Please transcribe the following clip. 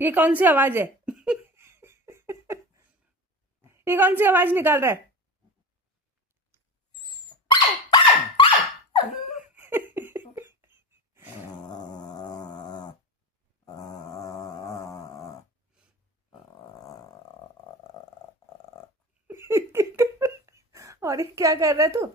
ये कौन सी आवाज है? ये कौन सी आवाज निकाल रहा है? और ये क्या कर रहा है तू?